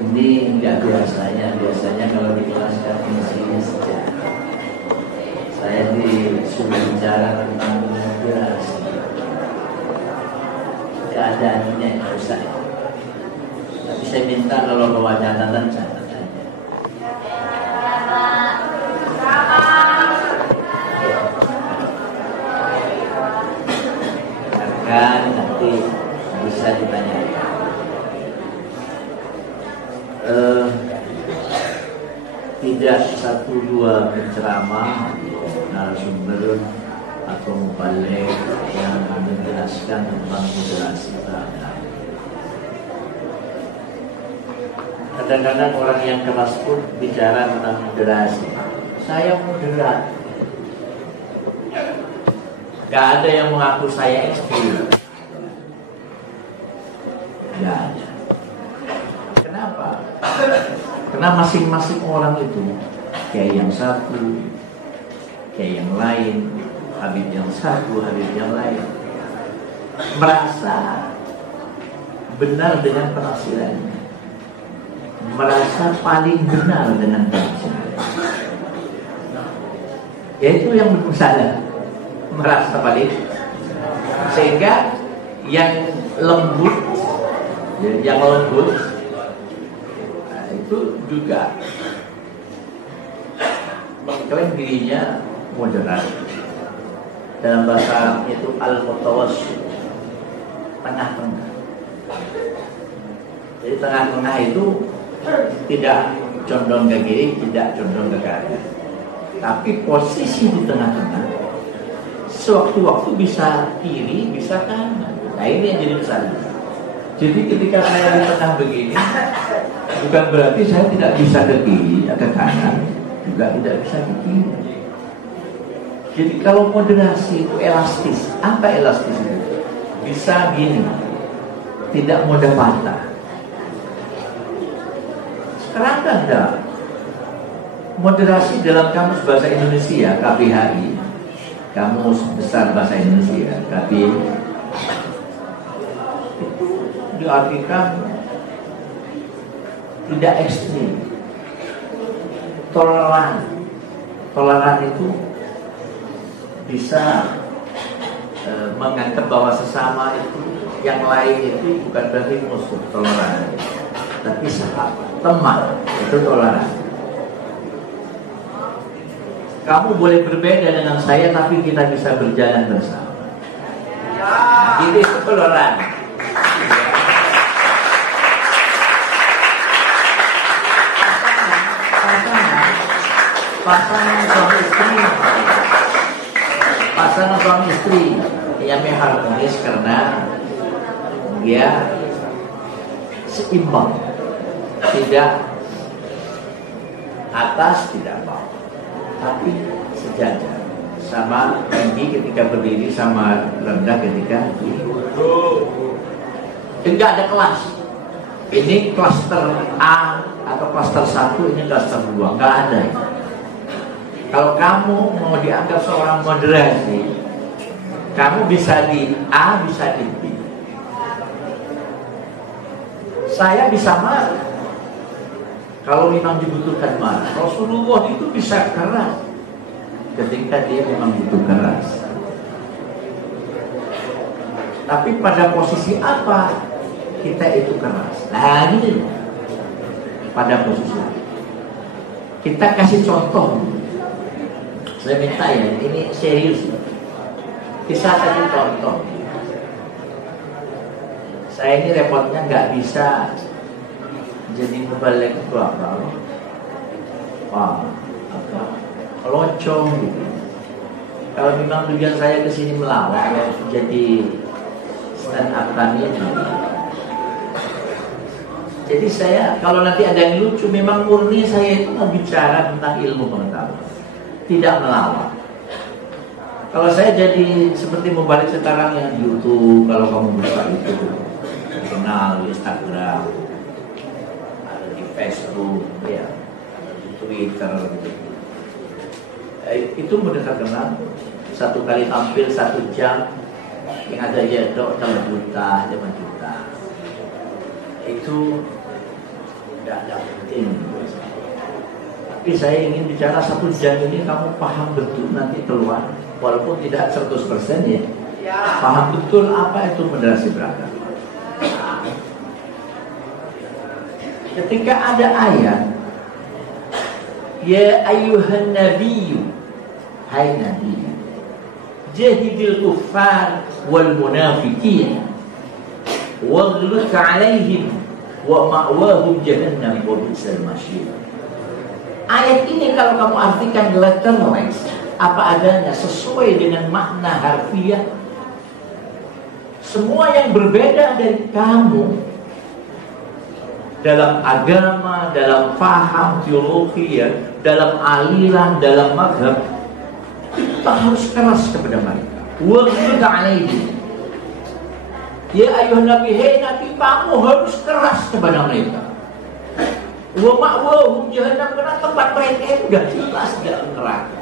Ini nggak biasanya kalau di kelas kan isinya sejarah. Saya disuruh bicara tentang migrasi. Keadaannya yang rusak. Tapi saya minta kalau bawa catatan catat aja. Kan nanti bisa ditanyakan. Tidak satu dua penceramah narasumber atau mubalik yang menjelaskan tentang moderasi beragama. Kadang-kadang orang yang keras pun bicara tentang moderasi. Saya moderat. Gak ada yang mengaku saya ekstrim. Gak ada. Kenapa? Karena masing-masing orang itu kayak yang satu, kayak yang lain, Habib yang satu, Habib yang lain, merasa benar dengan penafsirannya, merasa paling benar dengan penafsirannya. Yaitu yang salah, merasa paling, sehingga yang lembut itu juga mengklaim dirinya moderat. Dalam bahasa Arab itu al-mutawassit, tengah-tengah. Jadi tengah-tengah itu tidak condong ke kiri, tidak condong ke kanan. Tapi posisi di tengah-tengah sewaktu-waktu bisa kiri, bisa kanan. Nah ini yang jadi masalah. Jadi ketika saya di tengah begini, bukan berarti saya tidak bisa ke kiri, ke kanan, juga tidak bisa ke kiri. Jadi kalau moderasi itu elastis, apa elastis itu? Bisa gini, tidak mudah patah. Sekarang kan ada moderasi dalam Kamus Bahasa Indonesia, KBHI, Kamus Besar Bahasa Indonesia, KBHI. Diartikan tidak ekstrim, toleran. Toleran itu bisa menganggap bahwa sesama itu, yang lain itu bukan berarti musuh, toleran, tapi sahabat, teman, itu toleran. Kamu boleh berbeda dengan saya, tapi kita bisa berjalan bersama. Jadi itu toleran. Pasangan suami istri yang harmonis karena dia seimbang, tidak atas tidak bawah, tapi sejajar, sama tinggi ketika berdiri, sama rendah ketika duduk. Enggak ada kelas. Ini klaster A atau klaster 1, ini klaster 2, enggak ada. Kalau kamu mau dianggap seorang moderasi, kamu bisa di A, bisa di B. Saya bisa marah kalau memang dibutuhkan marah. Rasulullah itu bisa keras ketika dia memang butuh keras. Tapi pada posisi apa kita itu keras? Nah ini pada posisi kita kasih contoh. Saya minta ya, ini serius. Bisa kasih contoh. Saya ini repotnya nggak bisa jadi mubalik itu apa? Wah, apa? Loncong gitu. Kalau memang tujuan saya kesini melawan, jadi stand up kami ini. Jadi saya, kalau nanti ada yang lucu, memang murni saya itu mau bicara tentang ilmu pengetahuan, tidak melawan. Kalau saya jadi seperti membalik sekarang yang di YouTube, kalau kamu buka itu, kenal di Instagram, ada di Facebook, ya, ada di Twitter, gitu. Itu mudah terkenal. Satu kali tampil 1 jam, yang ada ya 5 juta, 5 juta. Itu Tidak penting. Tapi saya ingin bicara 1 jam ini kamu paham betul nanti keluar, walaupun tidak 100% ya. Paham betul apa itu moderasi beragama. Ketika ada ayat, ya ayyuhan nabiyyu, hai nabi, jahidil kuffar wal munafiqin waghluz 'alaihim wa ma'wahum jahannam wa bi'sal masir. Ayat ini kalau kamu artikan literally apa adanya sesuai dengan makna harfiah, semua yang berbeda dari kamu dalam agama, dalam paham teologi ya, dalam aliran, dalam mazhab, kita harus keras kepada mereka. Waghluz 'alaihim, ya ayuhan nabi, hei nabi, kamu harus keras kepada mereka. Wa ma'wahum jahannam, karena tempat mereka itu sudah jelas dalam neraka.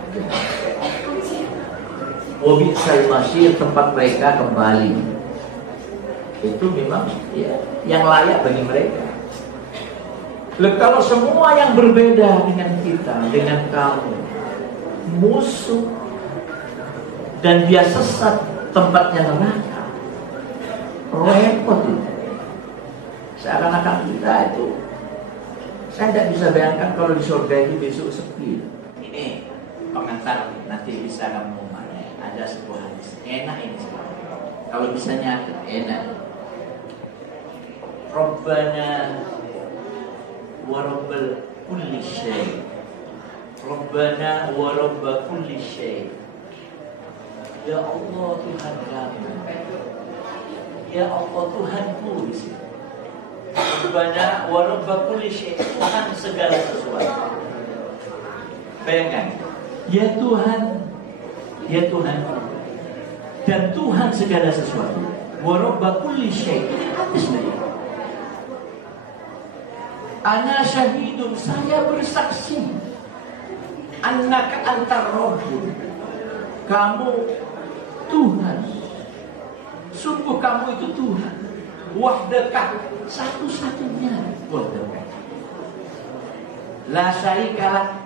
Wa bi'sal masir, tempat mereka kembali itu memang ya, yang layak bagi mereka. Kalau semua yang berbeda dengan kita, dengan kamu, musuh dan dia sesat, tempatnya neraka, repot itu. Seakan-akan kita itu, saya tidak bisa bayangkan kalau di surga itu besok sepi. Ini pengantar, nanti bisa kamu mana? Ada sebuah hadis enak ini sebenarnya. Kalau bisa nyata enak. Rabbana wa rabbal kulli syai. Rabbana wa rabbal kulli syai. Ya Allah Tuhan kami. Ya Allah Tuhanku di sini. Rabbana wa rabbal kulli syai, Tuhan segala sesuatu. Bayangkan, ya Tuhan, ya Tuhan, dan Tuhan segala sesuatu. Wa rabbal kulli syai. Bismillah. Ana syahidun, saya bersaksi. Annaka antar Rabbun, kamu Tuhan. Sungguh kamu itu Tuhan. Wahdaka, satu-satunya. Wahdaka, la syarika,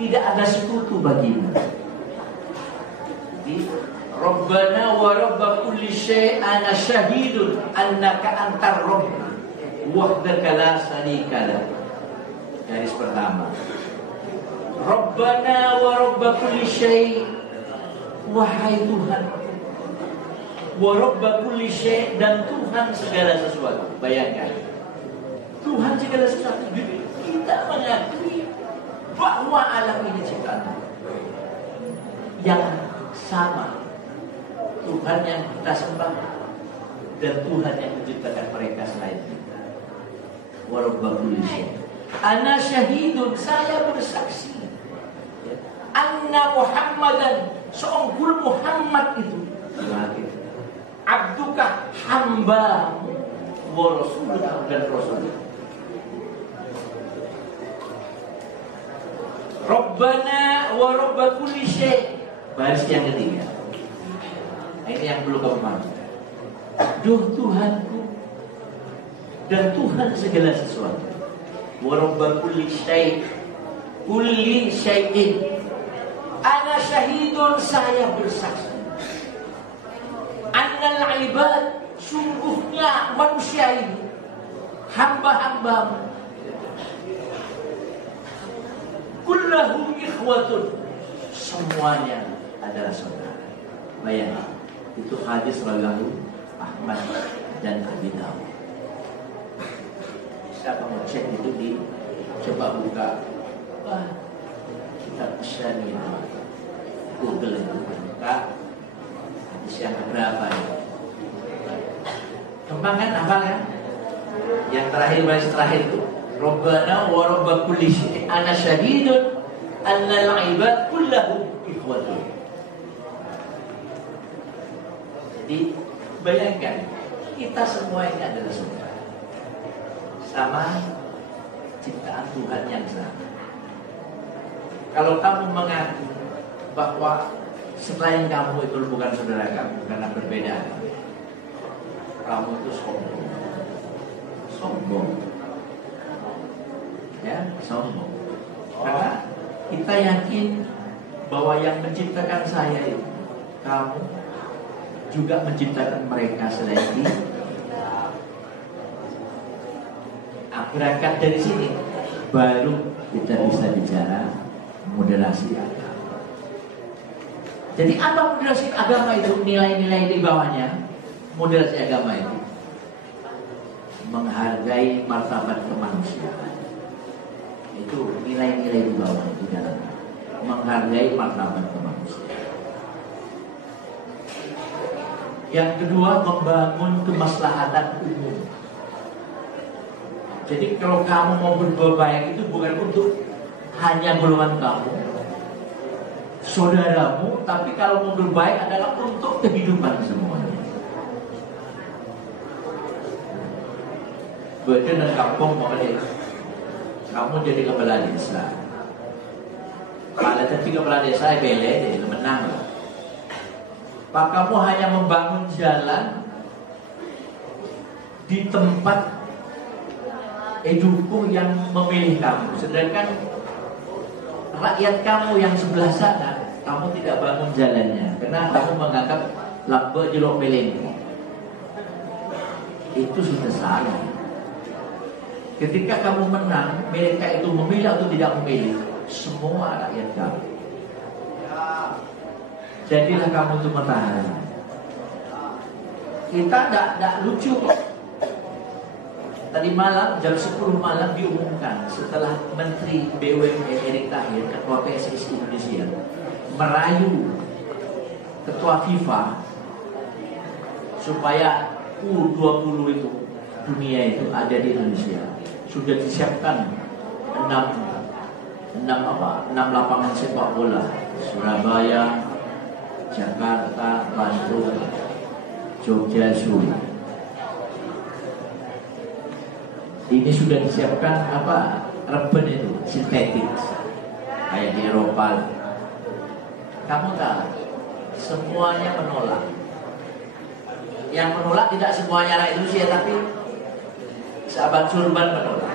tidak ada sekutu bagimu. Jadi Rabbana wa rabba kulli syai' ana syahidun annaka antar Rabb wahdaka la syarika lak. Garis pertama, Rabbana wa rabba kulli syai', wahai Tuhan, wa rabba kulli syai', dan Tuhan segala sesuatu. Bayangkan, Tuhan segala sesuatu. Kita mengakui bahwa alam ini ciptaan yang sama, Tuhan yang kita sembah dan Tuhan yang menciptakan mereka selain kita. Wa rabba kulli syai', ana syahidun, saya bersaksi, anna Muhammadan, seunggul Muhammad itu abduka, hamba, wa rasuluka, dan rasul. Rabbana wa rabba kulli syai', baris yang ketiga. Ini yang perlu kamu pahami. Duh Tuhanku dan Tuhan segala sesuatu. Wa rabba kulli syai', kulli syai'in, ana syahidun, saya bersaksi, annal ibad, sungguhnya manusia ini, hamba-hambamu, kullahum ikhwatun, semuanya adalah saudara. Bayangkan, itu hadis rawahu Ahmad dan Abi Dawud. Bisa kamu cek itu di, coba buka kitab Syani Google itu, buka hadis yang berapa ya? Kembangan hafal ya? Yang terakhir, baris terakhir itu, Rabbana wa rabba kulli syai', ana syahidun annal ibad kullahum ikhwatun. Jadi bayangkan, kita semua ini adalah saudara, sama ciptaan Tuhan yang sama. Kalau kamu mengaku bahwa selain kamu itu bukan saudara kamu karena berbeda, kamu itu sombong. saya sombong. Karena kita yakin bahwa yang menciptakan saya itu kamu, juga menciptakan mereka selain itu. Berangkat dari sini baru kita bisa bicara moderasi agama. Jadi apa moderasi agama itu? Nilai-nilai di bawahnya moderasi agama itu menghargai martabat kemanusiaan. Itu nilai-nilai di bawah di dalam menghargai martabat kemanusiaan. Yang kedua, membangun kemaslahatan umum. Jadi kalau kamu mau berbuat baik itu bukan untuk hanya golongan kamu, saudaramu, tapi kalau mau berbaik adalah untuk kehidupan semuanya. Badan dan kampung mau kamu jadi kepala desa. Kalau jadi kepala desa bele, jadi menang. Pak, kamu hanya membangun jalan di tempat dukung yang memilih kamu, sedangkan rakyat kamu yang sebelah sana kamu tidak bangun jalannya karena kamu menganggap labbe jelok milih. Itu sudah salah. Ketika kamu menang, mereka itu memilih atau tidak memilih, semua rakyat kamu. Jadilah kamu itu matahari. Kita tidak lucu kok. Tadi malam jam 10 malam diumumkan setelah Menteri BUMN Erick Thohir, Ketua PSSI Indonesia, merayu Ketua FIFA supaya U20 itu dunia itu ada di Indonesia. Sudah disiapkan 6 lapangan sepak bola, Surabaya, Jakarta, Bandung, Jogja, Solo. Ini sudah disiapkan reben itu sintetik kayak di Eropa. Kamu tahu semuanya menolak. Yang menolak tidak semuanya rakyat Indonesia, tapi sahabat Surban menolak.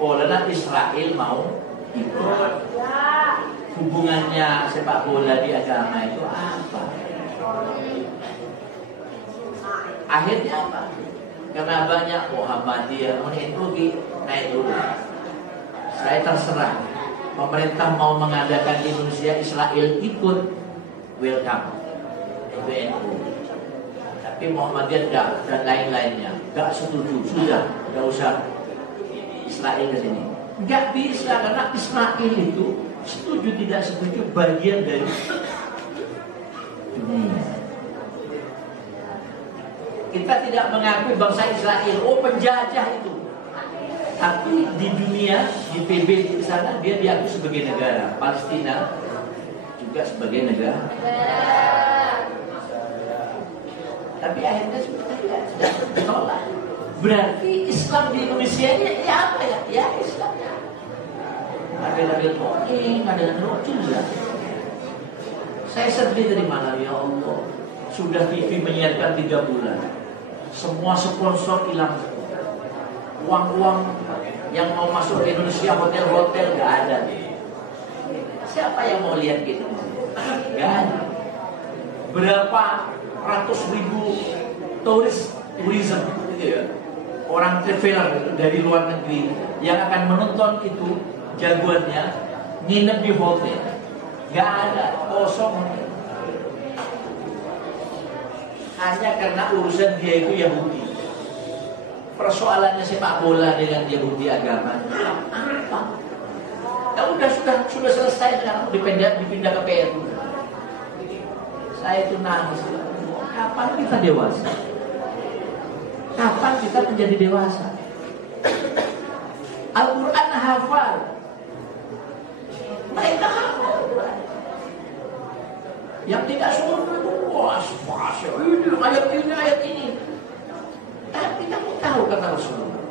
Karena Israel mau ikut. Hubungannya sepak bola di agama itu apa? Akhirnya apa? Karena banyak Muhammadiyah rugi naik dulu. Saya terserah. Pemerintah mau mengadakan di Indonesia, Israel ikut, welcome. Itu NU. Tapi Muhammadiyah dan lain-lainnya gak setuju. Sudah, gak usah Israel ke sini. Gak bisa karena Israel itu setuju tidak setuju bagian dari dunia. Kita tidak mengakui bangsa Israel, penjajah itu. Tapi di dunia, di PB di sana dia diakui sebagai negara. Palestina juga sebagai negara. Tapi akhirnya sudah ditolak. Berarti Islam di Indonesia ini apa ya? Ya Islam. Ada Boeing, ada lucu ya. Saya sedih dari mana ya Allah. Sudah TV menyiarkan 3 bulan. Semua sponsor hilang. Uang-uang yang mau masuk ke Indonesia, hotel-hotel gak ada. Siapa yang mau lihat gitu? Gak ada. Berapa ratus ribu tourism gitu ya, orang traveler dari luar negeri yang akan menonton itu jagoannya nginep di hotel. Gak ada, kosong. Hanya karena urusan dia itu Yahudi. Persoalannya sepak bola dengan Yahudi agama apa? Ya udah sudah selesai sekarang, dipindah ke PRU. Saya itu nangis. Kapan kita dewasa? Kapan kita menjadi dewasa? Al-Quran hafal. Mereka hafal Al-Quran. Yang tidak semua itu ayat ini. Tapi kamu tahu kata Rasulullah,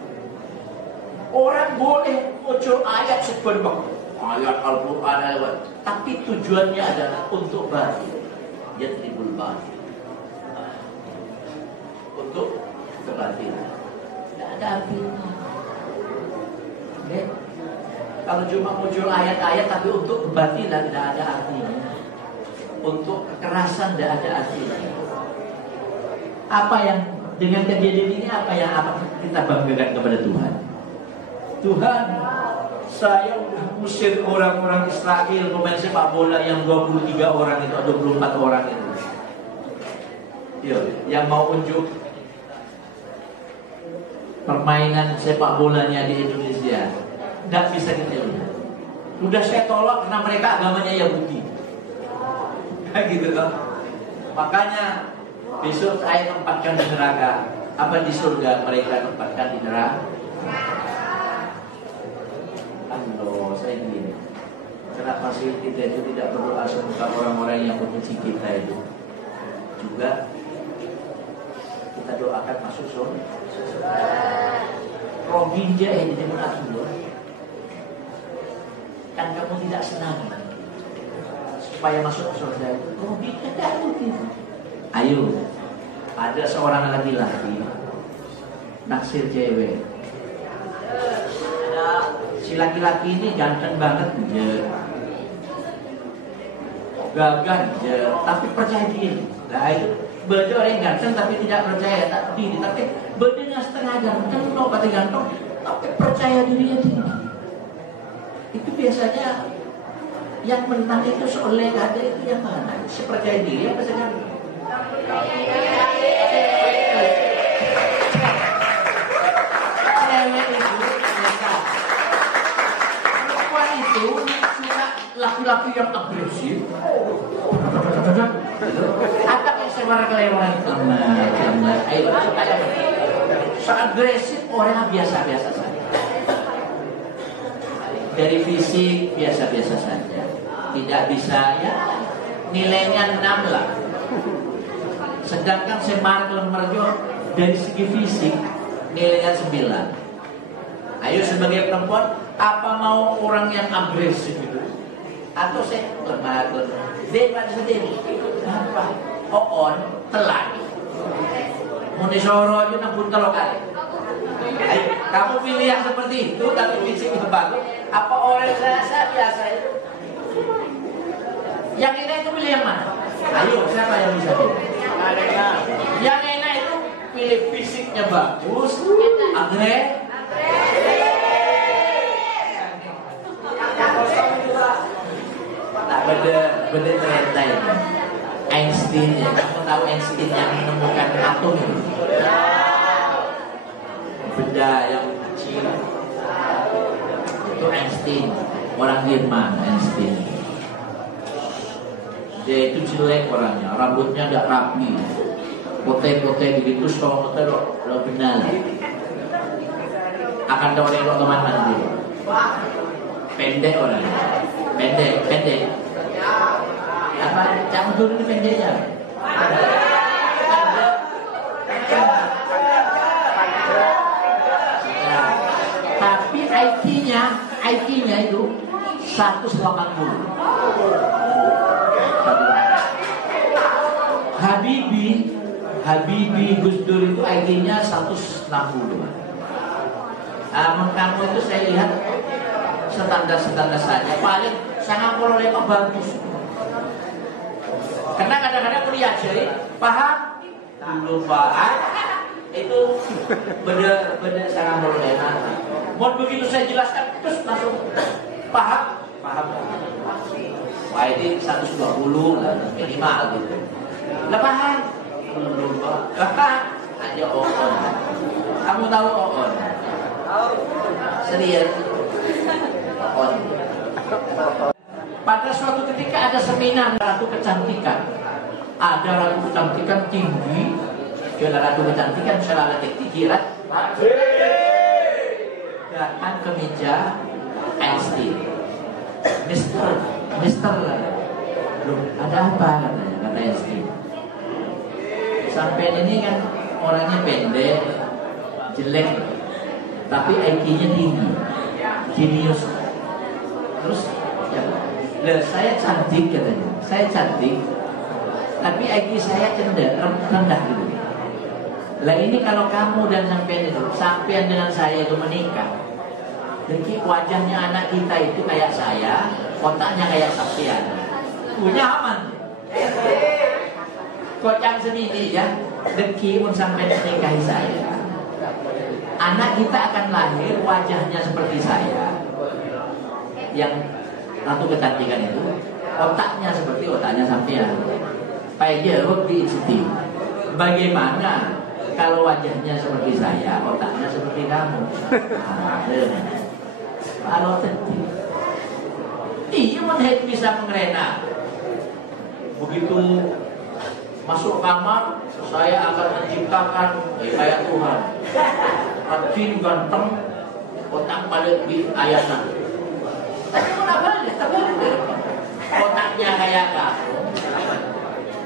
orang boleh muncul ayat sebanyak ayat Al-Quran, tapi tujuannya adalah untuk batil, yatribul batil, untuk kebatilan. Tidak ada artinya. Okay? Kalau cuma muncul ayat-ayat tapi untuk kebatilan tidak ada artinya, untuk kekerasan tidak ada artinya. Apa yang dengan kejadian ini apa kita banggakan kepada Tuhan? Tuhan, saya udah musir orang-orang Israel pemain sepak bola yang 23 orang itu, 24 orang itu. Yo, yang mau unjuk permainan sepak bolanya di Indonesia, nggak bisa kita lihat. Udah saya tolak karena mereka agamanya Yahudi. Kayak gitu kan. Makanya besok saya tempatkan di neraka. Apa di surga mereka tempatkan di neraka? Aduh, saya gini. Kenapa sih kita itu tidak berdoa semoga orang-orang yang membenci kita itu juga kita doakan masuk surga? Rohingya yang di Timur kan kamu tidak senang supaya masuk surga itu. Rohingya tidak gitu. Ayo, ada seorang laki-laki naksir cewek. Ada si laki-laki ini ganteng banget, gagah, tapi percaya diri. Nah itu beda orang ganteng tapi tidak percaya diri, tapi bedanya setengah ganteng, tapi ganteng, tapi percaya dirinya tinggi. Itu biasanya yang menang itu seoleh ada itu yang mana? Si percaya diri apa saja? Cewek itu mereka perempuan itu suka laki-laki yang agresif. Apa yang suara kelewaran lemah, ayo agresif orang biasa-biasa saja. Dari fisik biasa-biasa saja, tidak bisa ya nilainya 6 lah. Sedangkan Semar Lemmerjo dari segi fisik nilainya 9. Ayo sebagai perempuan, apa mau orang yang agresif itu? Atau saya lemah depan sendiri apa? Oon telan. Munisoro itu nampun telok kali. Ayo, kamu pilih yang seperti itu tapi fisiknya bagus. Apa orang saya biasa itu? Yang ini itu pilih yang mana? Ayo, siapa yang bisa pilih? Yang enak itu pilih fisiknya bagus, agresif. Nah, beda ternyata ini. Einstein, ya, kamu tahu Einstein yang menemukan atom itu? Benda yang kecil. Itu Einstein, orang Jerman, Einstein. Dia itu jelek orangnya, rambutnya tidak rapi, pote-pote begitu, soalnya lo benar. Akan tahu dia teman nanti. Pendek orangnya, pendek. Apa? Kamu dulu ini pendeknya. Tapi IQ-nya itu 180. Habibie Gus Dur itu IQ-nya 160. Kamu itu saya lihat standar saja. Paling sangat meroleh bagus. Karena kadang-kadang kuliah jadi paham dulu paham itu beda sangat meroleh. Mau begitu saya jelaskan terus langsung paham. Wah ini 120 lah minimal gitu. Lepahan aja Oon. Kamu tahu Oon? Serius Oon. Pada suatu ketika ada seminar ratu kecantikan. Ada ratu kecantikan tinggi, ada ratu kecantikan secara tinggi lah. Datang ke meja Einstein. Mister loh, ada apa katanya, kata Einstein. Sampai ini kan orangnya pendek, jelek, tapi IQ-nya tinggi, jenius. Terus ya, saya cantik katanya, saya cantik, tapi IQ saya rendah gitu. Lah ini kalau kamu dan sampean dengan saya itu menikah, Jadi wajahnya anak kita itu kayak saya, otaknya kayak Sapian. Punya aman. Kocang sendiri ya. Deki pun sampai menikahi saya. Anak kita akan lahir wajahnya seperti saya. Yang ratu kecantikan itu, otaknya seperti otaknya Sapian. Payah di sini. Bagaimana kalau wajahnya seperti saya, otaknya seperti kamu? Kalau tadi, iya menhet bisa mengerena. Begitu masuk kamar, saya akan menciptakan kayak Tuhan. Rajin, ganteng, otak balik di ayatnya. Tapi kenapa aja? Tapi otaknya kayak kamu,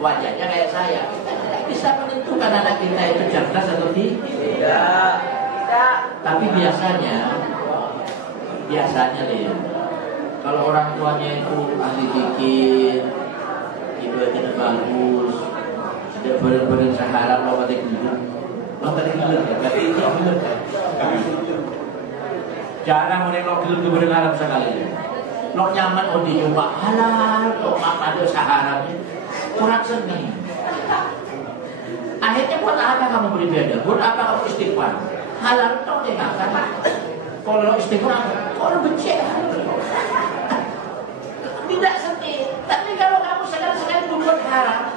wajahnya kayak saya. Kita tidak bisa menentukan anak kita itu cerdas atau tidak. Tapi biasanya lihat, kalau orang tuanya itu ahli fikih, ibaratnya bagus, ada bareng-bareng sahara, lo pada gilur ya, tapi itu gilur kan? Jarang orang lo gilur bareng Arab sekali. Lo nyaman di nyoba halal, lo ada sahara, kurang seni. Akhirnya buat apa kamu beribadah? Buat apa kamu istighfar? Halal tau tidak kan? Kalau istighfar, kalau becek tidak seni. Tapi kalau kamu sekali-sekali berbuat haram,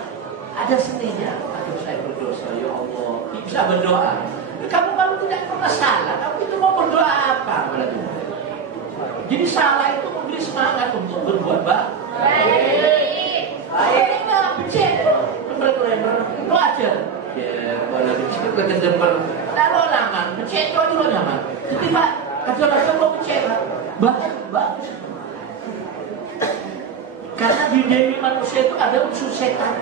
ada seninya. Aduh, saya berdosa, ya Allah. Bisa berdoa. Kamu tidak pernah salah. Kamu itu mau berdoa apa? Jadi salah itu memberi semangat untuk berbuat baik. Enggak becek. Lo aja. Ya, kalau becek ketemper. Lalu nyaman, becek itu nyaman. Jadi Pak, kadang-kadang lo becek. Bagus. Karena di diri manusia itu ada unsur setan.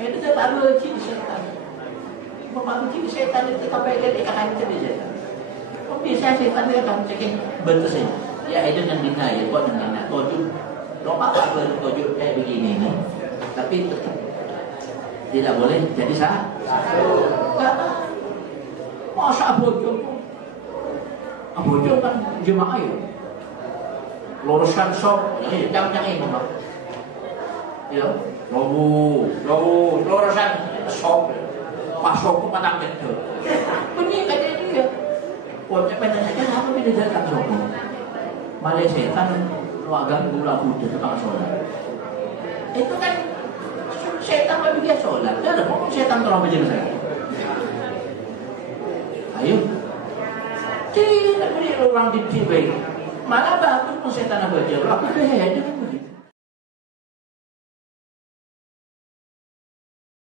Itu tidak alergi di setan. Memaluki di setan itu sampai dia akan jadi setan. Kok bisa setan dia akan cekin bentusnya? Ya itu yang dina ya, buat yang dina. Tujuh, lo apa bertujuh kayak begini nih. Tapi tetap tidak boleh jadi satu. Masa abojo kan jemaah ya. Luruskan sop, jangan ini Pak. Ya, luruskan sop. Pasok patang betul. Bunyi kayak dia. Pokoknya pengen aja apa beda jalan sop. Malah setan lu agak gula kuda tukang sholat. Itu kan setan lebih dia sholat. Ada kok setan terlalu berjalan saya. Ayo. Tidak beri orang di baik. Malah bagus pun setan aja. Aku deh aja.